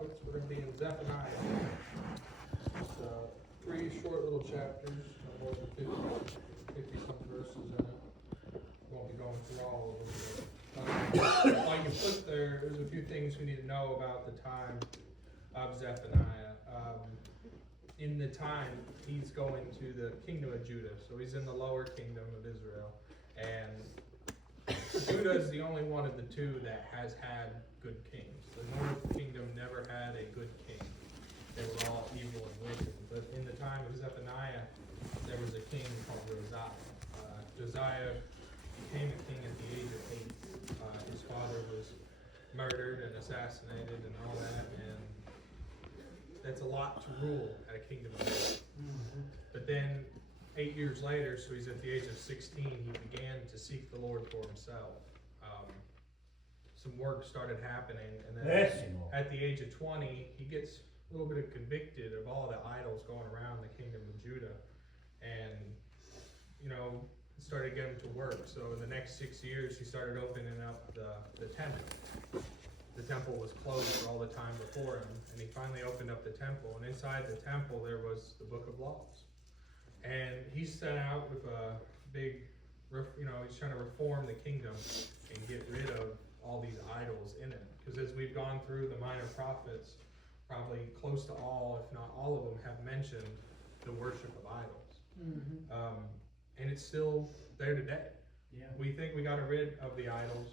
prophets. We're going to be in Zephaniah. It's 3 short little chapters, no more than 50 some verses in it. Won't be going through all of them. While you flip there's a few things we need to know about the time of Zephaniah. In the time, he's going to the kingdom of Judah. So he's in the lower kingdom of Israel. And Judah is the only one of the two that has had good kings. The north kingdom never had a good king. They were all evil and wicked. But in the time of Zephaniah, there was a king called Josiah. Josiah became a king at the age of 8. His father was murdered and assassinated and all that, and that's a lot to rule at a kingdom of 8. Mm-hmm. But then 8 years later, so he's at the age of 16, he began to seek the Lord for himself. Some work started happening, and then at the age of 20, he gets a little bit convicted of all the idols going around the kingdom of Judah, and it started getting to work. So in the next 6 years, he started opening up the temple. The temple was closed for all the time before him, and he finally opened up the temple, and inside the temple there was the book of laws. And he set out with a big, he's trying to reform the kingdom and get rid of all these idols in it. Because as we've gone through the minor prophets, probably close to all, if not all of them, have mentioned the worship of idols. Mm-hmm. And it's still there today. Yeah. We think we got rid of the idols,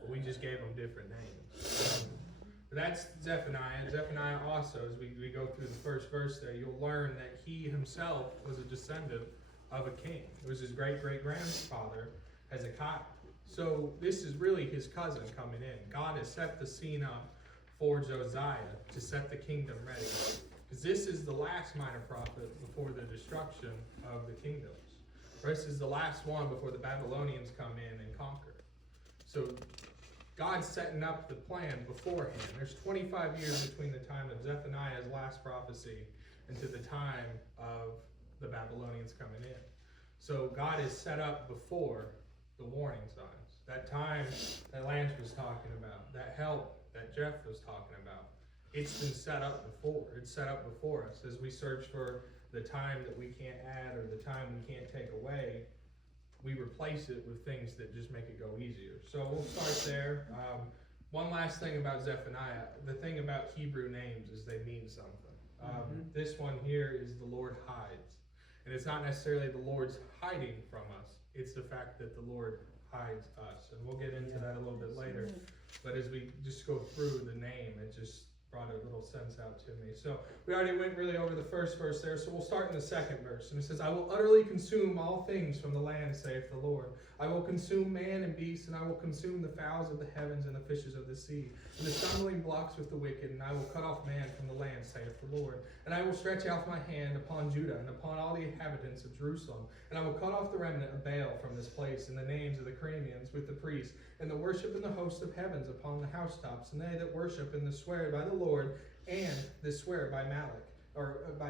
but we just gave them different names. But that's Zephaniah. Zephaniah also, as we go through the first verse there, you'll learn that he himself was a descendant of a king. It was his great-great-grandfather, Hezekiah. So this is really his cousin coming in. God has set the scene up for Josiah to set the kingdom ready. Because this is the last minor prophet before the destruction of the kingdoms. This is the last one before the Babylonians come in and conquer. So God's setting up the plan beforehand. There's 25 years between the time of Zephaniah's last prophecy and to the time of the Babylonians coming in. So God is set up before the warning signs. That time that Lance was talking about, that help that Jeff was talking about, it's been set up before. It's set up before us. As we search for the time that we can't add or the time we can't take away, we replace it with things that just make it go easier. So we'll start there. One last thing about Zephaniah. The thing about Hebrew names is they mean something. This one here is the Lord hides. And it's not necessarily the Lord's hiding from us. It's the fact that the Lord hides us. And we'll get into that a little bit later. But as we just go through the name, it just brought a little sense out to me. So we already went really over the first verse there, so we'll start in the second verse. And it says, I will utterly consume all things from the land, saith the Lord. I will consume man and beast, and I will consume the fowls of the heavens and the fishes of the sea, and the stumbling blocks with the wicked, and I will cut off man from the land, saith the Lord. And I will stretch out my hand upon Judah, and upon all the inhabitants of Jerusalem, and I will cut off the remnant of Baal from this place, and the names of the Canaanites with the priests, and the worship in the host of heavens upon the housetops, and they that worship in the swear by the Lord, and the swear by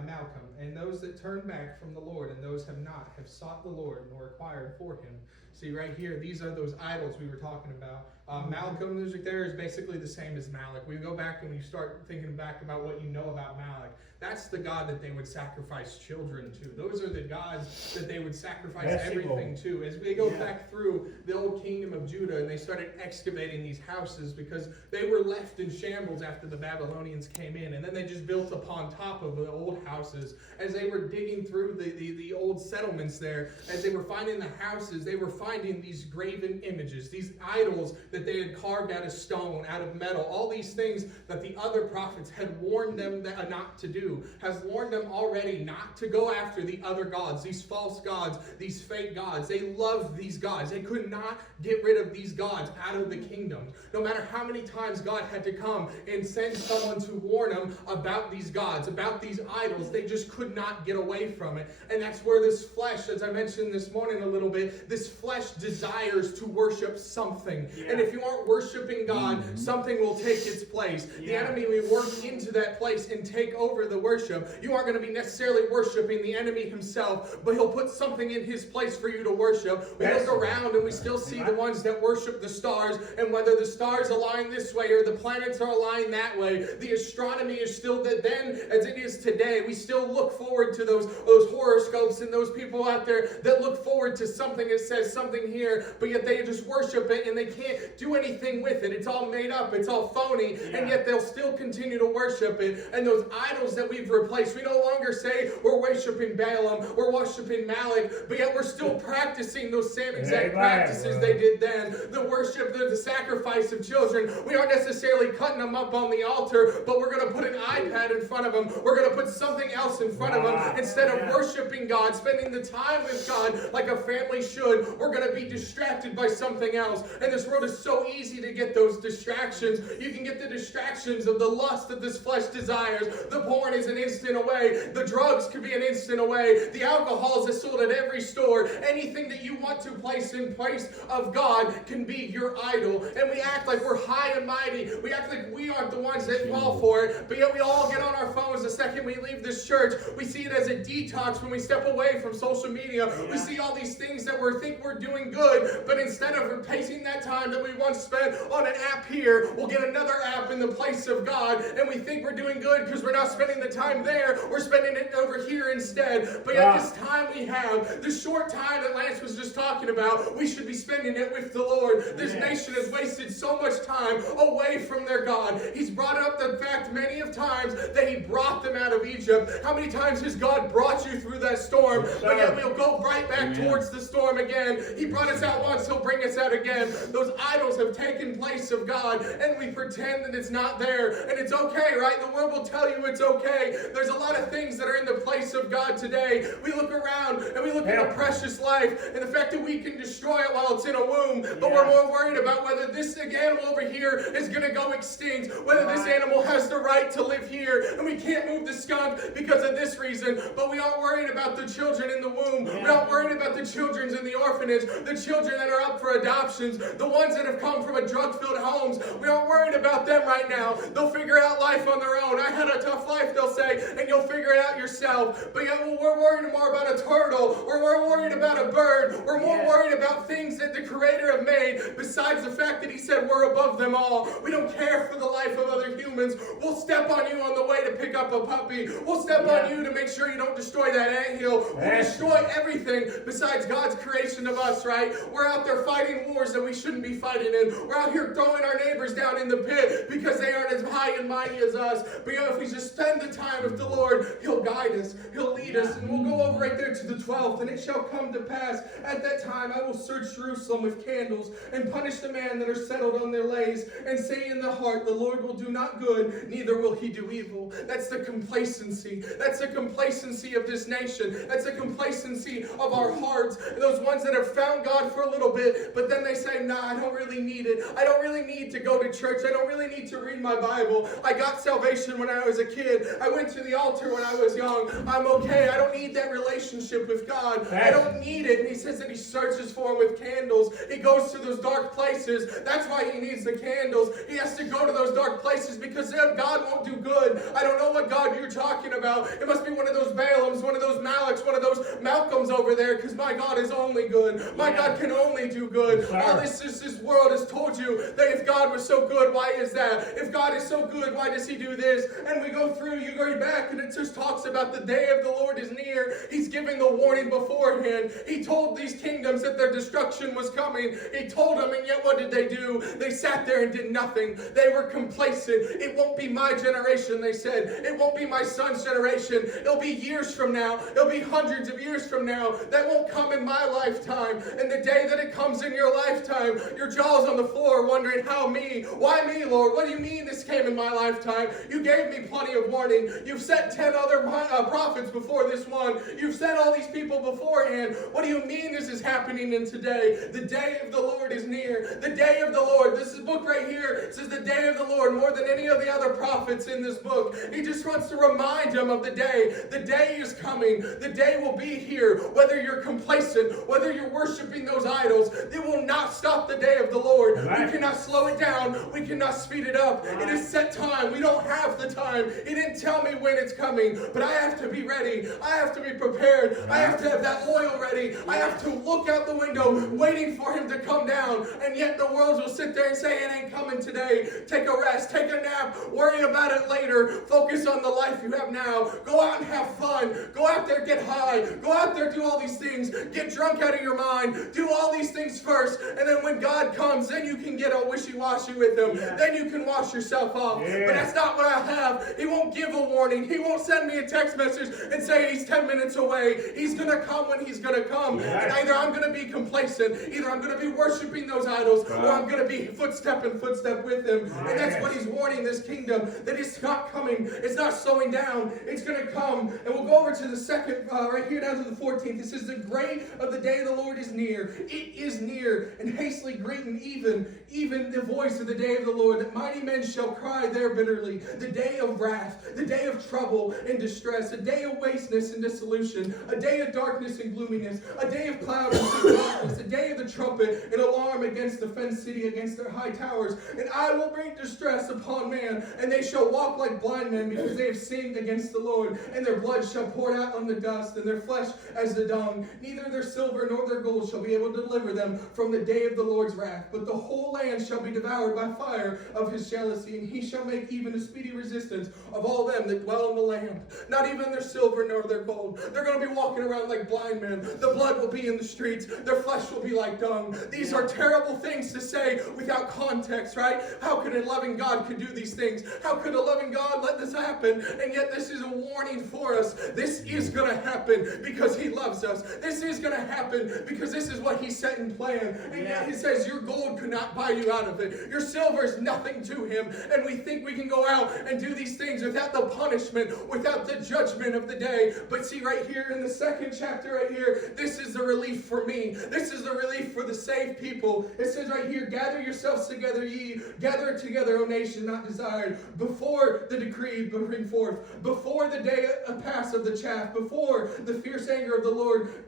Malcolm, and those that turn back from the Lord, and those have not, have sought the Lord, nor acquired for him. See right here, these are those idols we were talking about. Malcolm music there is basically the same as Malak. We go back and we start thinking back about what you know about Malak. That's the God that they would sacrifice children to. Those are the gods that they would sacrifice everything to. As we go back through the old kingdom of Judah, and they started excavating these houses because they were left in shambles after the Babylonians came in, and then they just built upon top of the old houses. As they were digging through the old settlements there, as they were finding the houses, they were finding these graven images, these idols that they had carved out of stone, out of metal, all these things that the other prophets had warned them not to do, has warned them already not to go after the other gods, these false gods, these fake gods. They loved these gods. They could not get rid of these gods out of the kingdom. No matter how many times God had to come and send someone to warn them about these gods, about these idols, they just could not get away from it. And that's where this flesh, as I mentioned this morning a little bit, this flesh flesh desires to worship something. And if you aren't worshiping God, something will take its place. The enemy will work into that place and take over the worship. You aren't going to be necessarily worshiping the enemy himself, but he'll put something in his place for you to worship. We look around and we still see the ones that worship the stars, and whether the stars align this way or the planets are aligned that way, the astronomy is still that then as it is today. We still look forward to those horoscopes and those people out there that look forward to something that says something here, but yet they just worship it and they can't do anything with it. It's all made up, it's all phony, and yet they'll still continue to worship it. And those idols that we've replaced, we no longer say we're worshiping Balaam, we're worshiping Malik, but yet we're still practicing those same exact practices they did then. The worship, the sacrifice of children, we aren't necessarily cutting them up on the altar, but we're going to put an iPad in front of them. We're going to put something else in front of them. Instead of worshiping God, spending the time with God like a family should, we're going to be distracted by something else. And this world is so easy to get those distractions. You can get the distractions of the lust that this flesh desires. The porn is an instant away. The drugs could be an instant away. The alcohol is sold at every store. Anything that you want to place in place of God can be your idol. And we act like we're high and mighty. We act like we aren't the ones that fall for it. But yet we all get on our phones the second we leave this church. We see it as a detox when we step away from social media. We see all these things that we think we're doing good, but instead of replacing that time that we once spent on an app here, we'll get another app in the place of God, and we think we're doing good because we're not spending the time there. We're spending it over here instead. But yet this time we have, the short time that Lance was just talking about, we should be spending it with the Lord. This nation has wasted so much time away from their God. He's brought up the fact many of times that he brought them out of Egypt. How many times has God brought you through that storm? But yet we'll go right back towards the storm again. He brought us out once, he'll bring us out again. Those idols have taken place of God, and we pretend that it's not there. And it's okay, right? The world will tell you it's okay. There's a lot of things that are in the place of God today. We look around and we look at a precious life and the fact that we can destroy it while it's in a womb, but we're more worried about whether this animal over here is going to go extinct, whether this animal has the right to live here, and we can't move the skunk because of this reason, but we aren't worried about the children in the womb. We're not worried about the children in the orphanage, the children that are up for adoptions, the ones that have come from a drug-filled homes. We aren't worried about them right now. They'll figure out life on their own. I had a tough life, they'll say, and you'll figure it out yourself. But yet we're worried more about a turtle. We're more worried about a bird. We're more worried about things that the Creator have made, besides the fact that he said we're above them all. We don't care for the life of other humans. We'll step on you on the way to pick up a puppy. We'll step on you to make sure you don't destroy that anthill. We'll destroy everything besides God's creation of us, right? We're out there fighting wars that we shouldn't be fighting in. We're out here throwing our neighbors down in the pit because they aren't as high and mighty as us. But if we just spend the time with the Lord, he'll guide us, he'll lead us. And we'll go over right there to the 12th. And it shall come to pass at that time I will search Jerusalem with candles and punish the man that are settled on their lays, and say in the heart, the Lord will do not good, neither will he do evil. That's the complacency. That's the complacency of this nation. That's the complacency of our hearts. Those ones that have found God for a little bit, but then they say, nah, I don't really need it. I don't really need to go to church. I don't really need to read my Bible. I got salvation when I was a kid. I went to the altar when I was young. I'm okay. I don't need that relationship with God. I don't need it. And he says that he searches for him with candles. He goes to those dark places. That's why he needs the candles. He has to go to those dark places because then God won't do good. I don't know what God you're talking about. It must be one of those Balaams, one of those Maliks, one of those Malcolms over there, because my God is only good. My God can only do good. All this world has told you that if God was so good, why is that? If God is so good, why does he do this? And we go through, you go back, and it just talks about the day of the Lord is near. He's giving the warning beforehand. He told these kingdoms that their destruction was coming. He told them, and yet what did they do? They sat there and did nothing. They were complacent. It won't be my generation, they said. It won't be my son's generation. It'll be years from now. It'll be hundreds of years from now. That won't come in my lifetime. And the day that it comes in your lifetime, your jaw's on the floor wondering, how me? Why me, Lord? What do you mean this came in my lifetime. You gave me plenty of warning. You've sent 10 other prophets before this one. You've sent all these people beforehand. What do you mean this is happening in today? The day of the Lord is near. The day of the Lord. This is book right here. It says the day of the Lord more than any of the other prophets in this book. He just wants to remind them of the day. The day is coming. The day will be here. Whether you're complacent, whether you're worshiping those idols, it will not stop the day of the Lord. Right. We cannot slow it down. We cannot speed it up. It is set time. We don't have the time. He didn't tell me when it's coming, but I have to be ready. I have to be prepared. I have to have that oil ready. I have to look out the window waiting for him to come down, and yet the world will sit there and say it ain't coming today. Take a rest. Take a nap. Worry about it later. Focus on the life you have now. Go out and have fun. Go out there, get high. Go out there, do all these things. Get drunk out of your mind. Do all these things first, and then when God comes, then you can get a wishy-washy with him. Yeah. Then you can wash yourself off. Yeah. But that's not what I have. He won't give a warning. He won't send me a text message and say he's 10 minutes away. He's going to come when he's going to come. Yeah. And either I'm going to be complacent, either I'm going to be worshiping those idols, or I'm going to be footstep with him. And that's what he's warning this kingdom, that it's not coming. It's not slowing down. It's going to come. And we'll go over to the second, right here down to the 14th. It says, the great of the day of the Lord is near. It is near, and hastily greeting even the voice of the day of the Lord, that mighty men shall cry there bitterly. The day of wrath, the day of trouble and distress, a day of wasteness and dissolution, a day of darkness and gloominess, a day of cloud and thick darkness, a day of the trumpet and alarm against the fenced city, against their high towers. And I will bring distress upon man, and they shall walk like blind men, because they have sinned against the Lord, and their blood shall pour out on the dust, and their flesh as the dung. Neither their silver nor their gold shall be able to deliver them from the day of the Lord's wrath. But the whole land shall be devoured by fire of his jealousy, and he shall make even a speedy resistance of all them that dwell in the land. Not even their silver nor their gold. They're going to be walking around like blind men. The blood will be in the streets. Their flesh will be like dung. These are terrible things to say without context, right? How could a loving God could do these things? How could a loving God let this happen? And yet this is a warning for us. This is going to happen because he loves us. This is going to happen because this is what he set in plan. And yet he says your gold could not buy you out of it. Your silver is nothing to him. And we think we can go out and do these things without the punishment, without the judgment of the day. But see right here in the second chapter right here, this is the relief for me. This is the relief for the saved people. It says right here, gather yourselves together, ye. Gather together, O nation not desired. Before the decree bring forth. Before the day pass of the chaff. Before the fierce anger of the Lord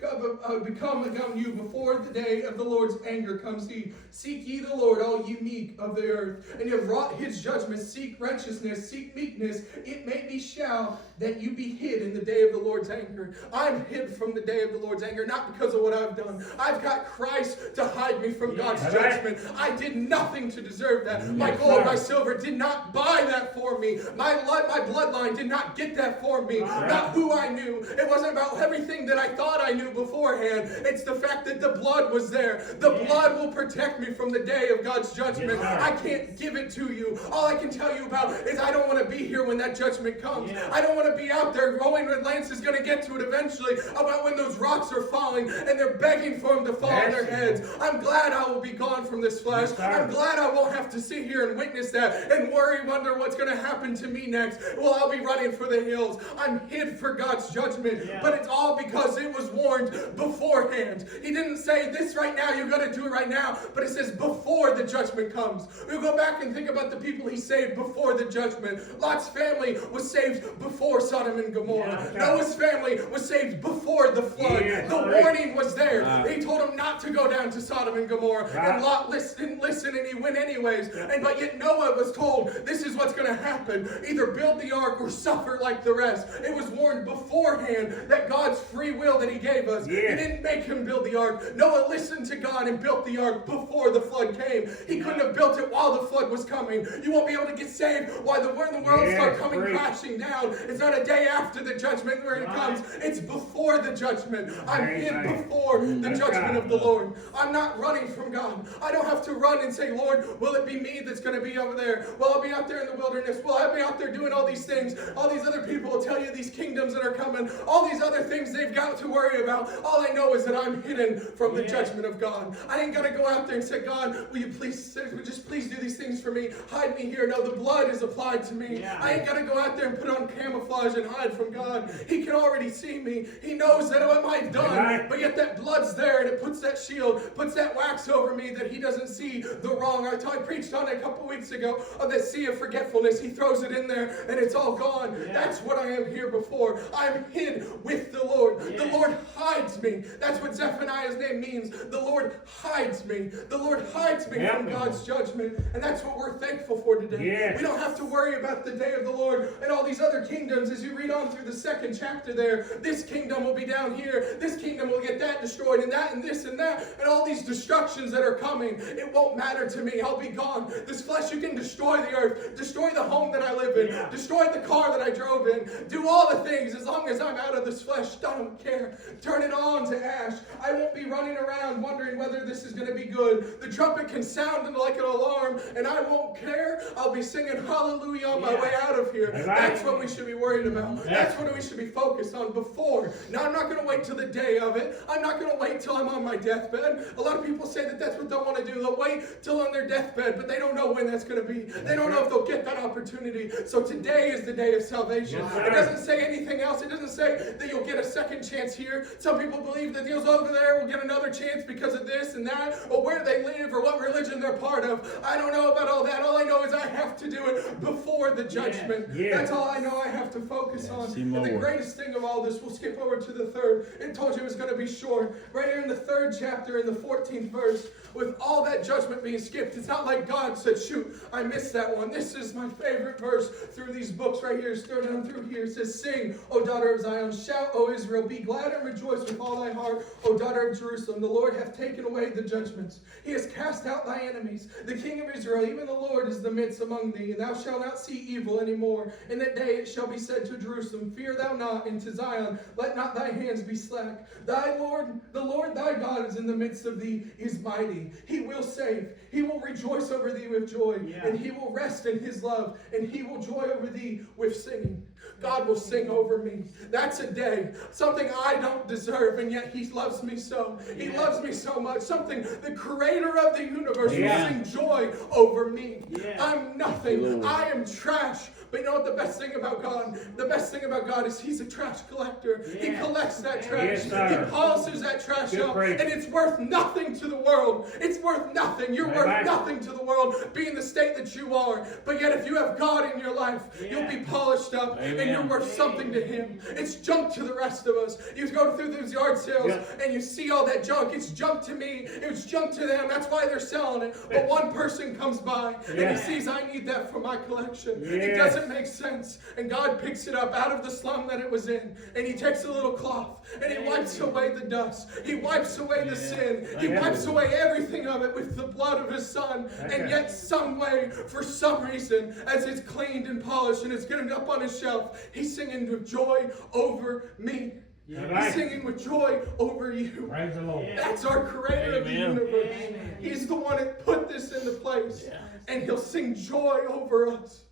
become upon you. Before the day of the Lord's anger comes he. Seek ye the Lord, all ye meek of the earth. And you have wrought his judgment. Seek righteousness. Seek meekness. It may be shall that you be hid in the day of the Lord's anger. I'm hid from the day of the Lord's anger, not because of what I've done. I've got Christ to hide me from God's judgment. I did nothing to deserve that. My gold, my silver did not buy that for me. My bloodline did not get that for me. Not who I knew. It wasn't about everything that I thought I knew beforehand. It's the fact that the blood was there. The blood will protect me from the day of God's judgment. I can't give it to you. All I can tell you about is I don't want to be here when that judgment comes. I don't want to be out there knowing that Lance is going to get to it eventually, about when those rocks are falling and they're begging for him to fall on their heads. I'm glad I will be gone from this flesh. I'm glad I won't have to sit here and witness that and worry, wonder what's going to happen to me next. Well, I'll be running for the hills. I'm hid for God's judgment, but it's all because it was warned beforehand. He didn't say this right now, you've got to do it right now, but it says before the judgment comes. We'll go back and think about the people he saved before the judgment. Lot's family was saved before Sodom and Gomorrah. Noah's family was saved before the flood. The warning was there. He told him not to go down to Sodom and Gomorrah. And Lot didn't listen, and he went anyways. But yet Noah was told, this is what's going to happen. Either build the ark or suffer like the rest. It was warned beforehand that God's free will that he gave us. He didn't make him build the ark. Noah listened to God and built the ark before the flood came. He couldn't have built it while the flood was coming. You won't be able to get saved when the world starts coming crashing down. It's not a day after the judgment where it comes. It's before the judgment. I'm hid before the judgment of the Lord. I'm not running from God. I don't have to run and say, Lord, will it be me that's going to be over there? Will I be out there in the wilderness? Will I be out there doing all these things? All these other people will tell you these kingdoms that are coming. All these other things they've got to worry about. All I know is that I'm hidden from the judgment of God. I ain't got to go out there and say, God, will you just please do these things for me? Hide me here. No, the blood is applied to me. Yeah. I ain't got to go out there and put on camouflage and hide from God. He can already see me. He knows that what I've done, Amen. but yet that blood's there, and it puts that shield, puts that wax over me that he doesn't see the wrong. I preached on it a couple weeks ago of that sea of forgetfulness. He throws it in there, and it's all gone. Yeah. That's what I am here before. I'm hid with the Lord. Yeah. The Lord hides me. That's what Zephaniah's name means. The Lord hides me. The Lord hides me Yeah. from God's judgment. And that's what we're thankful for today. Yeah. We don't have to worry about the day of the Lord and all these other kingdoms. As you read on through the second chapter there, this kingdom will be down here. This kingdom will get that destroyed, and that and this and that. And all these destructions that are coming, it won't matter to me. I'll be gone. This flesh, you can destroy the earth, destroy the home that I live in, Yeah. destroy the car that I drove in, do all the things. As long as I'm out of this flesh, I don't care. Turn it on to ash. I won't be running around wondering whether this is going to be good. The trumpet can sound like an alarm, and I won't care. I'll be singing hallelujah on my Yeah. way out of here. Right. That's what we should be worried about. Yeah. That's what we should be focused on before. Now, I'm not going to wait till the day of it. I'm not going to wait till I'm on my deathbed. A lot of people say that that's what they'll want to do. They'll wait till on their deathbed, but they don't know when that's going to be. They don't know if they'll get that opportunity. So today is the day of salvation. Yes, sir. It doesn't say anything else. It doesn't say that you'll get a second chance here. Some people believe that those over there will get another chance because of this and that, or where they live, or what religion they're part of. I don't know about all that. All I know is I have to do it before the judgment. Yes. That's all I know I have to focus on. see And the more. greatest thing of all this, we'll skip over to the third. It told you it was going to be short. Right here in the third chapter, in the 14th verse, with all that judgment being skipped, it's not like God said, shoot, I missed that one. This is my favorite verse through these books right here. Straight down through here. It says, sing, O daughter of Zion. Shout, O Israel. Be glad and rejoice with all thy heart, O daughter of Jerusalem. The Lord hath taken away the judgments. He has cast out thy enemies. The King of Israel, even the Lord, is the midst among thee. And thou shalt not see evil any more. In that day it shall be said to Jerusalem, fear thou not, and to Zion, let not thy hands be slack. Thy Lord, the Lord thy God is in the midst of thee, is mighty. He will save. He will rejoice over thee with joy, Yeah. and he will rest in his love, and he will joy over thee with singing. God will sing over me. That's a day. Something I don't deserve, and yet he loves me so. He Yeah. loves me so much. Something the creator of the universe Yeah. will sing joy over me. Yeah. I'm nothing. Lord. I am trash. But you know what the best thing about God? The best thing about God is he's a trash collector. He Yeah. collects that trash. Yes, sir. He polishes that trash Good up. preach. And it's worth nothing to the world. It's worth nothing. You're worth Amen. nothing to the world being the state that you are. But yet if you have God in your life, you'll be polished up and Amen. you're worth something to him. It's junk to the rest of us. You go through those yard sales Yeah. and you see all that junk. It's junk to me. It's junk to them. That's why they're selling it. But one person comes by and Yeah. he sees I need that for my collection. Yes. It doesn't make sense. And God picks it up out of the slum that it was in. And he takes a little cloth and he wipes away the dust. He wipes away the sin. He Yeah. wipes away everything of it with the blood of his son. And Okay. yet some way, for some reason, as it's cleaned and polished and it's getting up on his shelf, he's singing with joy over me. Yeah. He's singing with joy over you. Praise the Lord. That's our creator of the Amen. universe. Amen. He's the one that put this into place. Yeah. And he'll sing joy over us.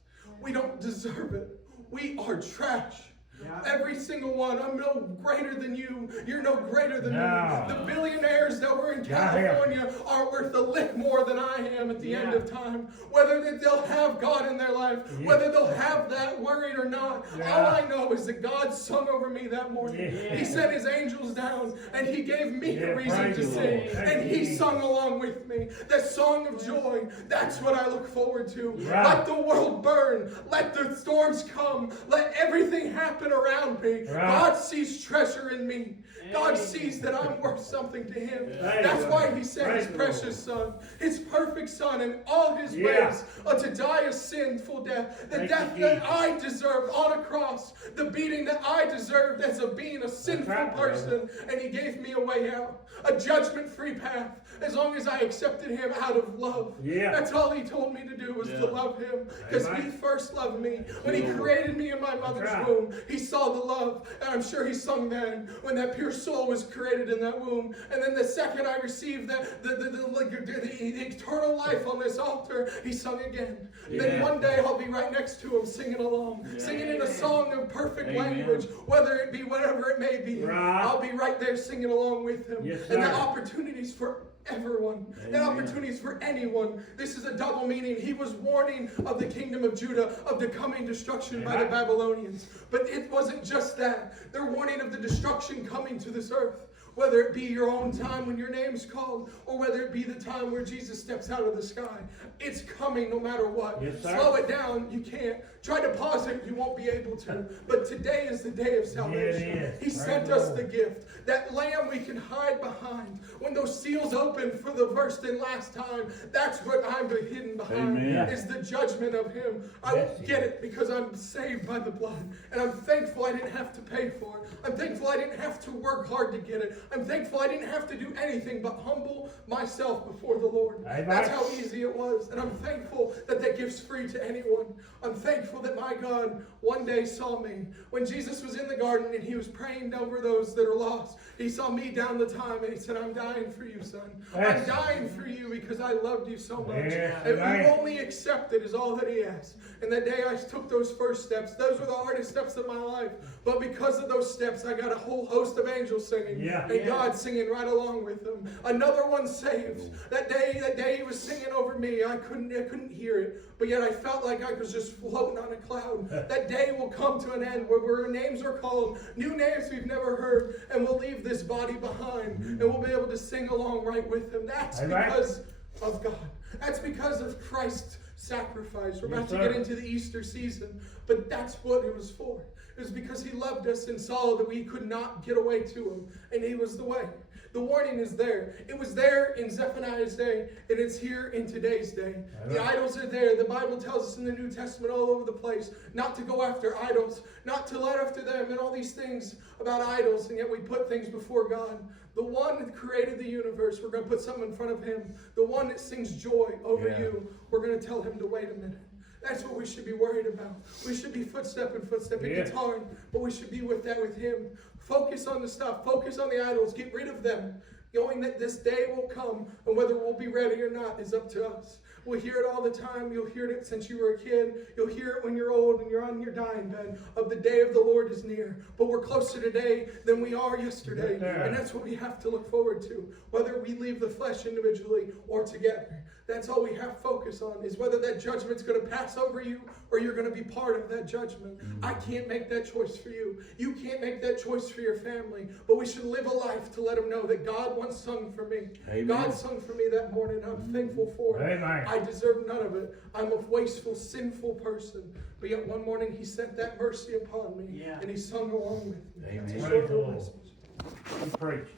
We don't deserve it. We are trash. Yeah. Every single one. I'm no greater than you. You're no greater than No. me. The billionaires that were in Yeah. California are worth a lick more than I am at the end of time. Whether that they'll have God in their life, Yeah. whether they'll have that worried or not. Yeah. All I know is that God sung over me that morning. Yeah. He sent his angels down and he gave me Yeah, a reason praise to the sing. Lord. Thank And you, he Jesus. sung along with me. That song of joy. That's what I look forward to. Yeah. Let the world burn. Let the storms come. Let everything happen around me. Right. God sees treasure in me. God sees that I'm worth something to him. Praise That's the why Lord. he sent Praise his the precious son, his perfect son in all his Yeah. ways, to die a sinful death. The Thank death you, that Jesus. I deserved on a cross. The beating that I deserved as being a sinful right, person. And he gave me a way out. A judgment-free path. As long as I accepted him out of love. Yeah. That's all he told me to do was to Yeah. love him. Because Amen. he first loved me. When he created me in my mother's right. womb, he saw the love. And I'm sure he sung then when that pure soul was created in that womb. And then the second I received that the eternal life on this altar, he sung again. Then Yeah. one day I'll be right next to him singing along. Singing in a song of perfect Amen. language. Whether it be whatever it may be. Right. I'll be right there singing along with him. Yes, And the sir. opportunities for everyone. Amen. That opportunity is for anyone. This is a double meaning. He was warning of the kingdom of Judah, of the coming destruction by the Babylonians. But it wasn't just that. They're warning of the destruction coming to this earth. Whether it be your own time when your name's called, or whether it be the time where Jesus steps out of the sky. It's coming no matter what. Yes, sir. Slow it down, you can't. Try to pause it, you won't be able to. But today is the day of salvation. Yeah, it is. He sent us the gift. That lamb we can hide behind. When those seals open for the first and last time, that's what I'm hidden behind. Amen. Is the judgment of him. I won't get it because I'm saved by the blood. And I'm thankful I didn't have to pay for it. I'm thankful I didn't have to work hard to get it. I'm thankful I didn't have to do anything but humble myself before the Lord. That's how easy it was. And I'm thankful that that gift's free to anyone. I'm thankful that my God one day saw me. When Jesus was in the garden and he was praying over those that are lost, he saw me down the time and he said, I'm dying for you, son. I'm dying for you because I loved you so much. If you only accept it is all that he asks. And that day I took those first steps. Those were the hardest steps of my life. But because of those steps, I got a whole host of angels singing. And God singing right along with them. Another one saved. That day he was singing over me. I couldn't hear it. But yet I felt like I was just floating on a cloud. That day will come to an end where our names are called, new names we've never heard, and we'll leave this body behind, and we'll be able to sing along right with him. That's because of God. That's because of Christ's sacrifice. We're about to get into the Easter season, but that's what it was for. It was because he loved us and saw that we could not get away to him, and he was the way. The warning is there. It was there in Zephaniah's day, and it's here in today's day. The idols are there. The Bible tells us in the New Testament all over the place not to go after idols, not to let after them, and all these things about idols, and yet we put things before God. The one that created the universe, we're going to put something in front of him. The one that sings joy over you, we're going to tell him to wait a minute. That's what we should be worried about. We should be footstep. It's hard, but we should be with him. Focus on the stuff. Focus on the idols. Get rid of them. Knowing that this day will come, and whether we'll be ready or not is up to us. We'll hear it all the time. You'll hear it since you were a kid. You'll hear it when you're old and you're on your dying bed of the day of the Lord is near. But we're closer today than we are yesterday. And that's what we have to look forward to. Whether we leave the flesh individually or together. That's all we have focus on, is whether that judgment's going to pass over you or you're going to be part of that judgment. I can't make that choice for you. You can't make that choice for your family. But we should live a life to let them know that God once sung for me. Amen. God sung for me that morning. I'm thankful for it. Amen. I deserve none of it. I'm a wasteful, sinful person. But yet one morning he sent that mercy upon me. And he sung along with me. Amen. That's a short little message. You preach.